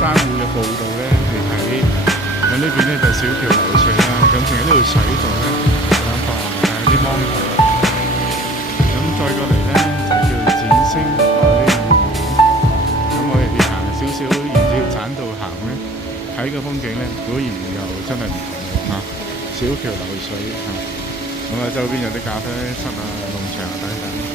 珊瑚嘅步道咧嚟睇。咁呢邊咧就小橋流水啦，咁仲有呢條水度咧有一個啲芒果。咁再過嚟咧就叫展星海芋園。咁我哋要行少少，沿住條棧道行咧，睇個風景咧，果然又真係唔同喎嚇。小橋流水嚇，咁啊周邊有啲咖啡室啊、農場啊等等。